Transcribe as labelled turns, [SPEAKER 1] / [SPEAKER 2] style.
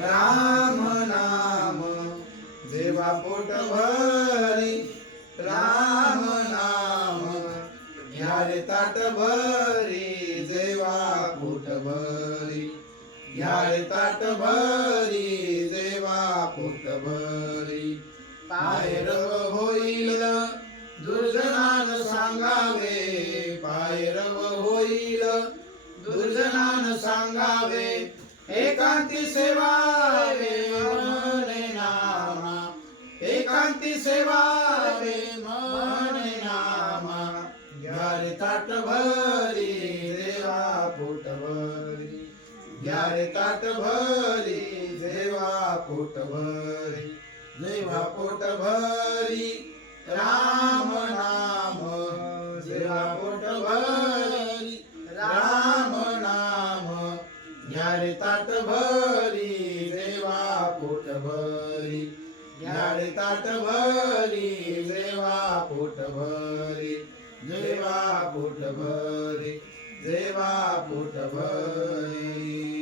[SPEAKER 1] राम नाम जेव्हा पोट भरी राम नाम घ्या रे ताट भरी जेव्हा पोट भरी घ्या रे ताट भरी जेव्हा पोट भरी. पायर होईल दुर्जनान सांगावे पायरव होईल दुर्जनान सांगावे एकांती सेवावे म्हणे नामा. एकांती सेवावे म्हणे नामा. घ्या ताट भरी देवा पोट भरी घ्यारे ताट भरी देवा पोट भरी देवा पोट भरी राम नाम. देवा पोट भरी ताट भरी देवा पोट भरी. घ्या ताट भरी देवा पोट भरी. देवा पोट भरी देवा पोट भरी.